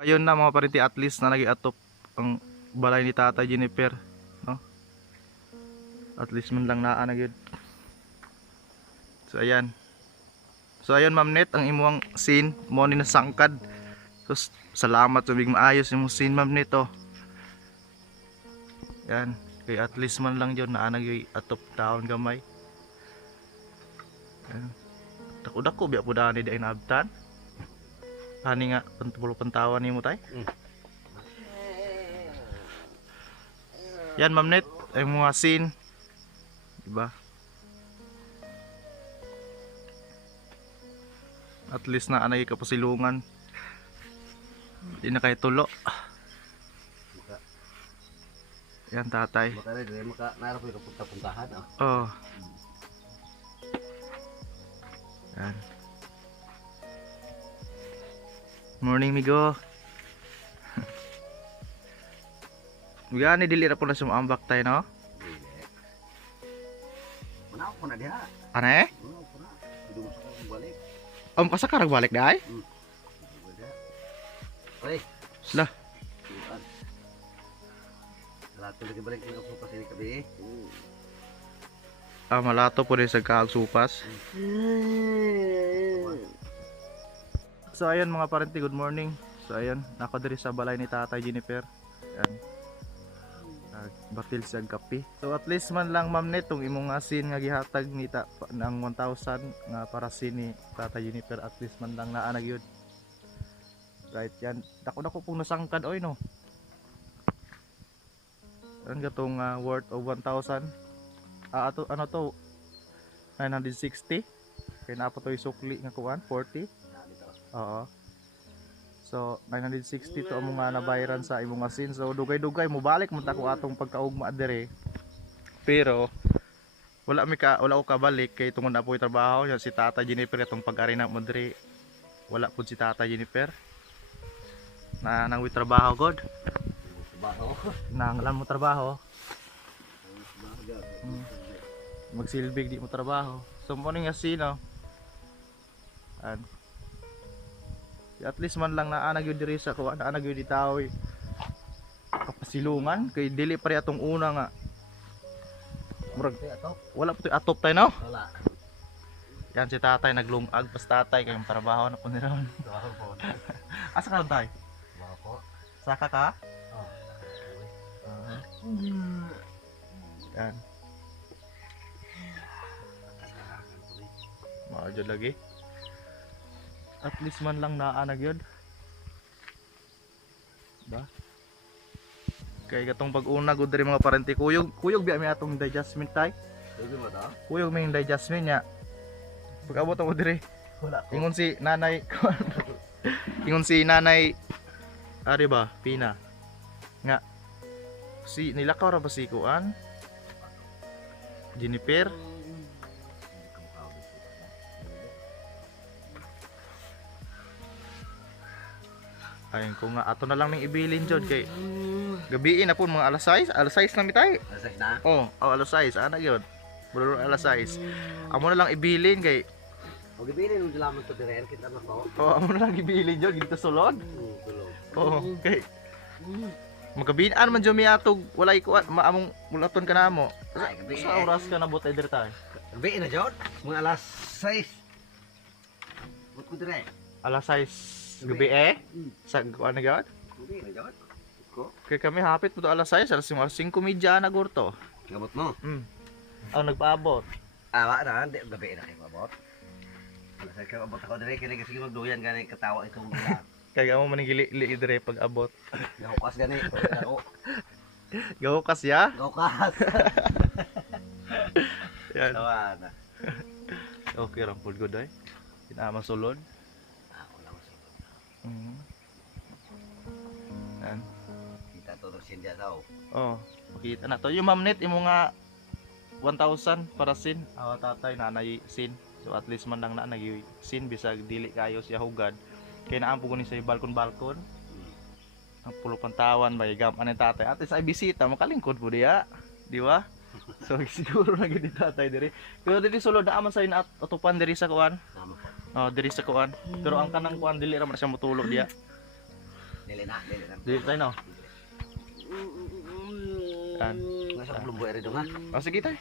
Ayun na mga pariti, at least na nag-atop ang balay ni Tata Jennifer, no? At least man lang naa na gyud. So ayan. So ayun Ma'am Net, ang imuang scene mo ni nasangkad. So salamat sa big maayos imong scene Ma'am Net oh. Yan, kay at least man lang jud naa na gyud atop taon gamay. Yan. Dako-dako biya pud ani di ay naabtan. Ani nga pantawan nimo tay. Yan Ma'am Net, ay mga scene, diba? At least na anay kapasilungan. Hindi na kayo tulo. Yan tatay. Naroon ko yung puntahan. Oh. Yan. Morning migo. Gani dili ra po na sumambak tayo no? Manaw ko na diha. Ane? Manaw ko na. Hindi mo sa kong balik. Kasa ka balik dahay? Oy. Lah. Lato lagi balik ng ako pasini kabi. Malato po rin sa kaagsupas. So ayun mga parenti, good morning. So ayun, nako diri sa balay ni Tatay Jennifer. Yan. Batil siya kape. So at least man lang Ma'am Net, tong imong asin nga gihatag ni ng 1,000 nga para ni Tatay Jennifer, at least man lang naa na gyud. Right yan. Dako-dako pong nasangkad oy no. Yan gatong worth of 1,000. Ato ano to? 960. Kay na pa to isukli nga kuan 40. Oo. So 960 to among nga nabayaran sa imong asin. So dugay-dugay mo balik man ta ko atong pagkaugma adere. Pero wala ko kabalik kay tungod na po yung trabaho yan si Tata Jennifer atong pag-ari na mo dere. Wala pud si Tata Jennifer. Nang wi trabaho god. Trabaho. Nang mo trabaho. Magsilbig di mo trabaho. So mo ning asin no. At least man lang naa na gyud diri sa kuan, naa na gyud itaw kapasilungan kay dili pare atong una nga murag wala pa to atop tay no. Wala. Yan si tatay naglungag pas tatay kay trabaho na po niron. Trabaho po. Asa ka tay? Trabaho po. Saka ka? Oh. Yan. Mao jud lagi. At least man lang naa na gyud. Ba? Kay katong pag-una gud diri mga parente, kuyog biya mi atong digestment tay. Pwede mo to? Kuyog may digestment nya. Pag-abot ako diri. Wala po. Ingon si nanay ingon si nanay ari ba Pina nga si nilakaw ra ba si kuan Jennifer. Ayun ko nga ato na lang ning ibilin jud kay gabiin na po mga alas 6 lang mitay. Alas na? Alas 6 ana gyud. Bro alas 6. Amo na lang ibilin kay O gibilin mo lamang to dire kita na ko. amo na lang ibilin jud dito sulod. Tulog. Okay. Magabian man jud mi atog walay ko maamong mulaton ka namo. Ay, gabi. Sa oras ka nabot ay diri tay? Gabi na jud. Mga alas 6. Bot ko dire. Alas 6 gabi sa kuan na gyud. Gabi na jud. Ko. Kay kami hapit puto alas 6, alas 5:30 na gurto. Gabot mo. Ang nagpaabot. Awa na, hindi gabi na kayo mabot. Alas ay kayo abot ako dire kini kasi magduyan gani katawa itong ulan. Kay amo man gili dire pag abot. Gaukas gani. Gawo kas ya. Gaukas. Yan. Tawa na. Okay ra pud good ay. Kinama sulod. Ako lang sa. Yan. Kita to sin dia sao. Makita na to. Yung Ma'am Net imo nga 1,000 para sin. Awa tatay nanay sin. So at least man lang na nagi sin bisag dili kayo siya hugad. Kay naampo ko ni sa balkon-balkon. Ang pulo pantawan ba gam ani tatay. At least ay bisita makalingkod po diya. Di ba? So siguro na gid tatay diri. Pero diri sulod na man sa atupan diri sa kuan. Tama po. Diri sa kuan. Pero ang kanang kuan dili ra man siya motulog diya. Dili Dili na. Dili tayo no. Kan. Nasa belum buhay rin ha. Oh, sige tayo.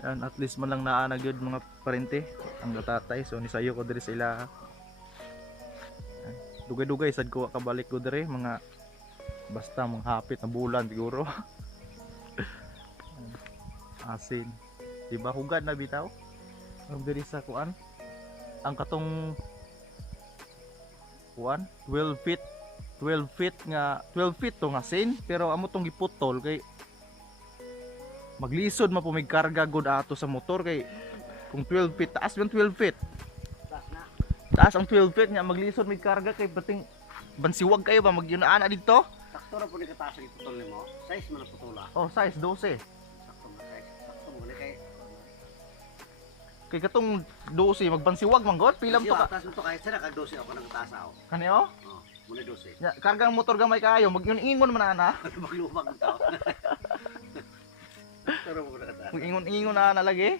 Yan, at least man lang naanag yun mga parente ang tatay. So nisayo ko diri sa ila. Yan. Dugay-dugay sad ko kabalik ko diri mga basta mga hapit na bulan siguro. Asin. Diba hugad na bitaw? Ang diri sa kuan. Ang katong kuan 12 feet 12 feet to nga asin pero amo tong giputol kay maglisod mapumig karga god ato sa motor kay kung 12 feet taas yung 12 feet taas ang 12 feet nga maglisod mig karga kay bating bansiwag kayo ba magyunaan dito Sakto ra pud ka taas ang putol nimo. Size man ang putula. oh size 12 Sakto man size. Sakto mo kay katong 12 magbansiwag man god pilam to ka Taas mo to kahit sira ka 12 ako nang taas ako. kani oh Muna 12. ya, karga ang motor gamay kayo magyun-ingon man ana Maglubag ang tao. Pero mo na taas. ingon-ingon na nalagi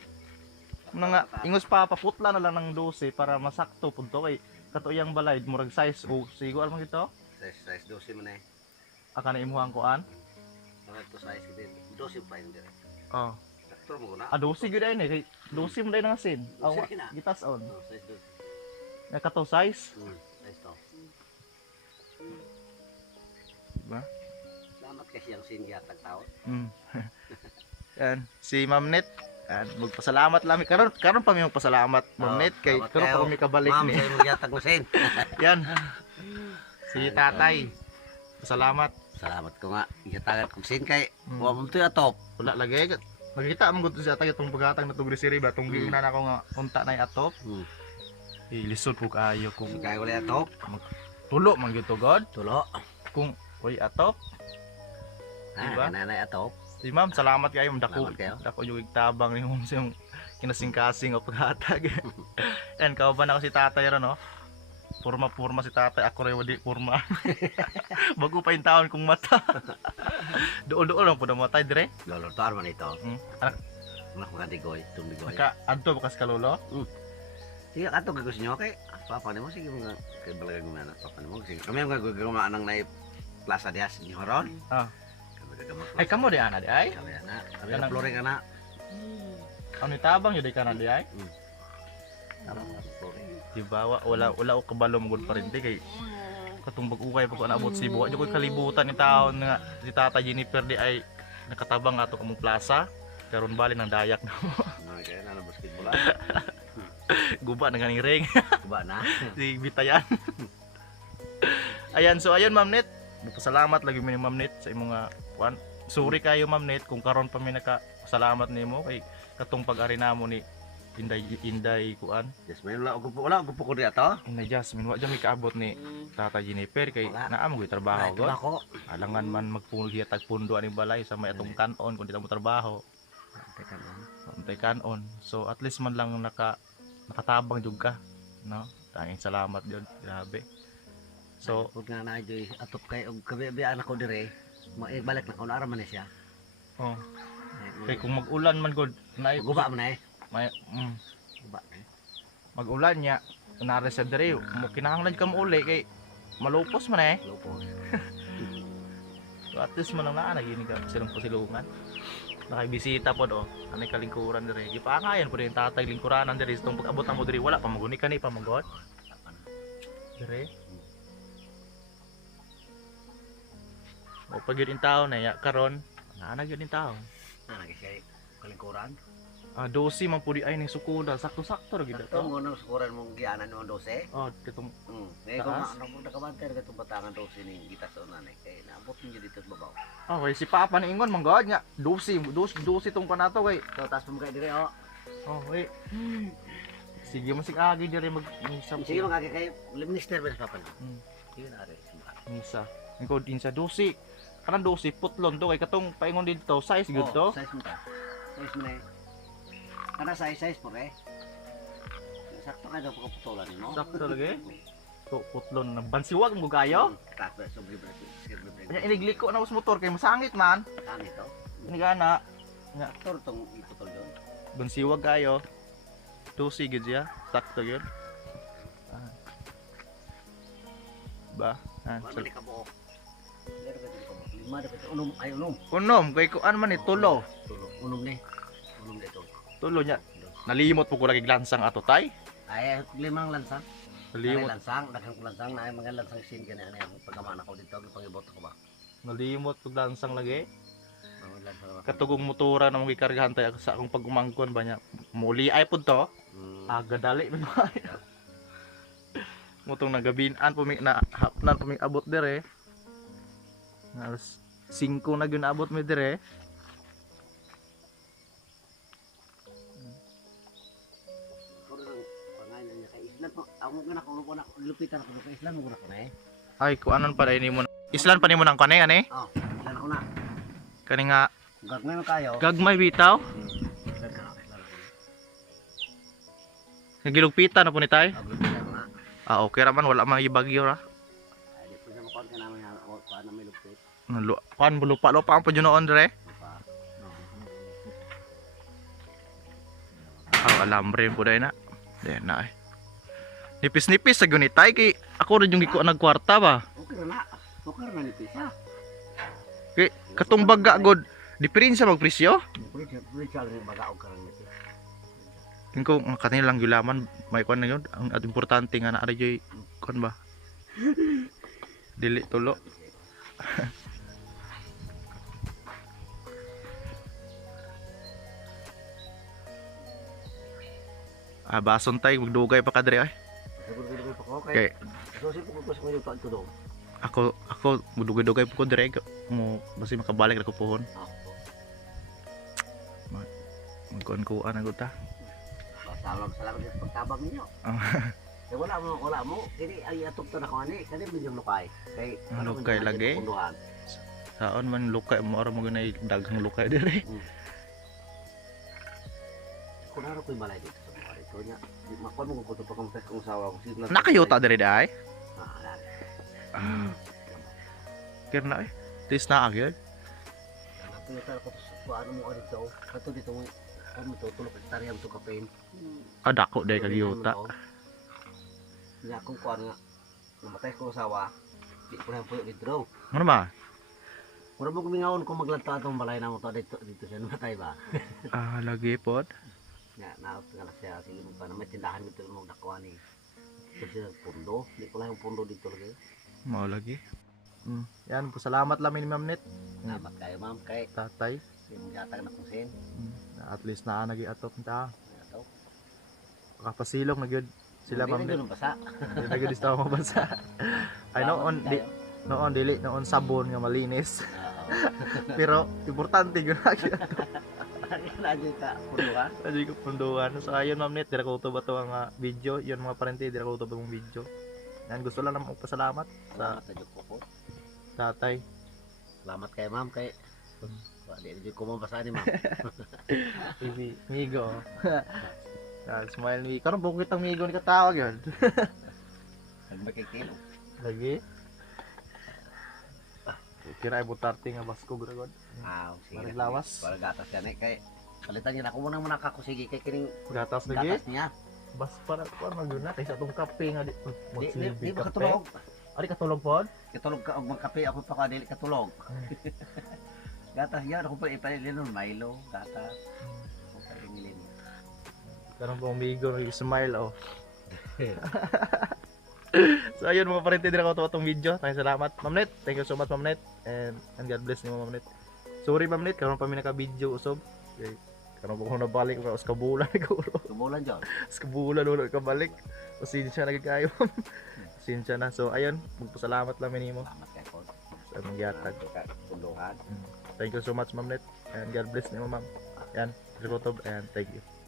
nga ingos pa paputla na lang ng 12 para masakto pud to kay katuyang balay murag size o sigo alam mo gito Size 12 man eh. aka na imuhang kuan Ano to size din. 12 pa yun dire. oh Sakto mo na. 12 gyud ay ni kay 12 mo dai nga sin aw 12 na. gitas on Size 12. na kato size Size to. diba Salamat kasi ang singyatag tao. yan si Ma'am Net yan magpasalamat lami karon pa mi magpasalamat Ma'am Net kay salamat karon pa kayo. mi kabalik Ma'am, ni sa'yo magyatag mo sin. yan si tatay salamat Salamat ko nga. Iyatagan kong sin kay. Mm. Wa mo to atop. wala lagi nakita mo gud siya tayo itong paghatag na tong grocery ba tong giingnan ako nga unta na atop lisod ko kayo kung Kaya wala atop. tulo man gyud to god Tulo. kung oy atop Diba? Nanay atop. si ma'am salamat kayo dako Salamat kayo. dako yung tabang ni mong yung kinasing-kasing o paghatag yan kauban ako si tatay ra no Purma si tatay ako rin wadi purma bago pa yung taon kong mata dool lang po na matay dire Lolo to arman ito. anak Anak ko katigoy, tumigoy. ka adto bakas kalolo Sige ato gagos nyo kay. Papa nimo sige mga kay balaga gumana papa nimo sige. Kami ang gagawin nang nay plaza dias ni Horon. Kami gagawin. ay kamo di ana di ay Kami na. Kami na flooring ana. ano tabang yun di ka na di ay Tama mga flooring. diba wala o kabalo mo pa rin di kay katong bag-ukay pag naabot si buwa ko kalibutan ni taon nga si Tata Jennifer di ay nakatabang ato kamong plaza karon bali ng dayak na Kaya na basketball. guba na ganing ring Kuba na. si Bitayan ayan so ayun Ma'am Net salamat lagi mi ni Ma'am Net sa imong kuan sorry kayo Ma'am Net kung karon pa mi nakasalamat nimo kay katong pag-ari namo ni Inday kuan Yes, may wala ko po ko ato. Inday Jasmine wa jami kaabot ni Tata Jennifer kay naa mo gyud trabaho god Ako. alangan man magpulgihatag pundo ani balay sa may atong kanon kung di ta mo trabaho untay kanon so at least man lang nakatabang jud ka no tanging salamat jud grabe so pag nga na joy atop kay og kabi anak ko dire. Balik na ko na man siya. oh kay kung mag-ulan man god na Guba man eh. may Guba. mag-ulan nya nare sa dire mo kinahanglan ka mo uli kay malupos man eh Lopo. so at least man lang naa nagini ka silang pasilungan nakibisita pod oh anay kalingkuran dire gipaangayan pod yung tatay lingkuranan dire itong pag-abot mo dire wala pa maguni kani pa magot dire o pag yun yung tao na ya karon naanag yun yung tao Nagi siya kalingkuran. dosi man po di ay ning sukuda sakto-sakto ra gid Ito to mo nang sukuran mong gianan mo 12. oh kitong Ngayon ko Taas? ano mo nakabanter ka itong batangan 12 ni gitas o nanay. Kaya naabot niyo dito sa babaw. okay si papa ni ingon man god nya dosi tong panato kay So taas mo kay dire o. oh wait sige mo sig agi dire mag Sige mga kay minister ba sa papa? Hmm. Sige na ari. Misa. Ikaw din sa dosi. Kanang dosi putlon to kay katong paingon dito size good to. Size mo ta. Size mo na eh. Kana size po eh. Sakto ka daw pagkaputulan mo. Sakto lagi. To putlon na bansiwag mo kayo. Tapos sobre bracket. Nya inigliko na us motor kay masangit man. Ano ito? Inigana. Nya Aktor tong iputol doon. bansiwag kayo. Dosi gid siya. Sakto gyud. ba? Ah, Wala ni kabuok. Dere ka dito kabuok. Lima dere ka unom ay unom. unom kay kuan man ni tulo. Tulo. Unom ni. Unom dito. Tulo nya. Nalimot po ko lagi glansang ato tay. Ay limang lansang. Ay Nalimot, lansang, daghang ko lansang na ay mga lansang sin kani ani ang pagkamana ko dito gipangibot ko ba. nalimot po glansang lagi. Mga lansang. Katugong motora na mong gikargahan tay sa akong pagumangkon ba nya. Muli ay pud to. Aga dali mi ba. Mutong nagabinan po mi na hapnan po mi abot dire. Alas 5 na gyud abot mi dire. Pangalan niya kay Islan po. Ako guna ko na lupitan ako kay Islan mo guna ko na eh. Ay kuanon pa rin mo. Islan pa nimo nang kanay ani? Oh, Islan ako na. Kani nga Gagmay mo kayo. gagmay bitaw. Islan ka na. Islan ako. Nagilugpitan na po ni tay. Lupitan ko na. Ah okay ra man wala mang ibagyo ra. Ay di po sa makon ka namin ha. O kuan na may lupit. Kuan lupa ang pudyo dire. Lupa. Ah alambre po dai na. Di na ay. Nipis-nipis sa gyud ni tay kay ako rin yung giko nagkwarta ba. Okay na. Okay na ni pisa. Kay katong baga god diferensya magpresyo. Pulit siya rin baga og karang nito. Tingko ang kanilang gulaman may kuan na yun ang importante nga na joy kuan ba. Dili tulo. Ah bason tay magdugay pa kadre ay. Siguro pa ko Kay So si po ko sa mga pagto do. ako mudugay-dugay po ko dire mo basi makabalik ra ko pohon. Magkuan-kuan ang ta. Tawag sa lang sa pagtabang ninyo. Eh wala mo. Kini ay atok to na ko ani, kani medyo lukay. Kay Lukay lagi? Saon man lukay mo ara mo gunay daghang lukay dire. Kung naro ko'y malay dito sa mga ito niya. Makuha mo kung pa kung kung sawa ko. Nakayota dire dai. Ah, Kira na ay. Tis na agad. napinita ko sa ano mo dito. Kato dito mo. Ano to tulog hektarya to kapen. Adako dai kagiyota. Nya kung kuan nga namatay ko sawa. Di ko na puyo dito. Ano ba? Mura mo kumingaon kung maglanta atong balay na mo to dito siya namatay ba. Ah lagi pod. Nga naot nga na siya sige mo pa na may tindahan dito mo dakuan ni. Kasi pundo, di ko lang yung pundo dito lagi. Mao lagi. Yan po salamat lamin ni Ma'am Net. Salamat kayo ma'am kay Tatay. yung gatag na kung sin. At least naa nagi atok ta. Ato. Kapasilong na gyud sila Ma'am Net. Hindi basa. Hindi na gyud istaw mabasa. Ay noon dili noon sabon nga malinis. Pero importante gyud na gyud. Lagi ka pundo ka. Hindi ko punduan. So ayun Ma'am Net, dira ko utob ato ang video. Yun mga parente, dira ko utob ang video. Yan gusto lang naman magpasalamat sa Salamat sa Diyos ko po. tatay. Salamat kay ma'am kay di na ko mabasa ni ma'am. Ibi, migo. Smile mi. Karon po kitang migo ni katawag yun. Nagmakikilo. Lagi. Kira ay butarte nga basko gragod. Ah, sige. Parang lawas. Para gatas yan eh kay palitan niya ako muna kakusigi kay kining Gatas lagi. gatas niya. Bas para ko maguna na kaysa tong kape nga di Di ba katulog? Ari katulog pod? Katulog ka og magkape ako pa ka dili katulog. Gatas yan ako pa ipalilin nun Milo, gatas. Ako pa ingilin. Karon po migo nga smile oh. So ayun mga parente dira ko to atong video. Thank salamat Ma'am Net. Thank you so much Ma'am Net and God bless niyo Ma'am Net. Sorry Ma'am Net karon pa mi naka-video usob. Okay. Karon po ko nabalik ko sa kabulan siguro. Tumulan dyan. Sa kabulan ulo ka balik. Pasensya na kayo. Pasensya na. So ayun, magpasalamat lang nimo Salamat kay po. sa among gihatag. Punduhan. Thank you so much Ma'am Net and God bless niyo Ma'am. Yan, Rikotob and thank you.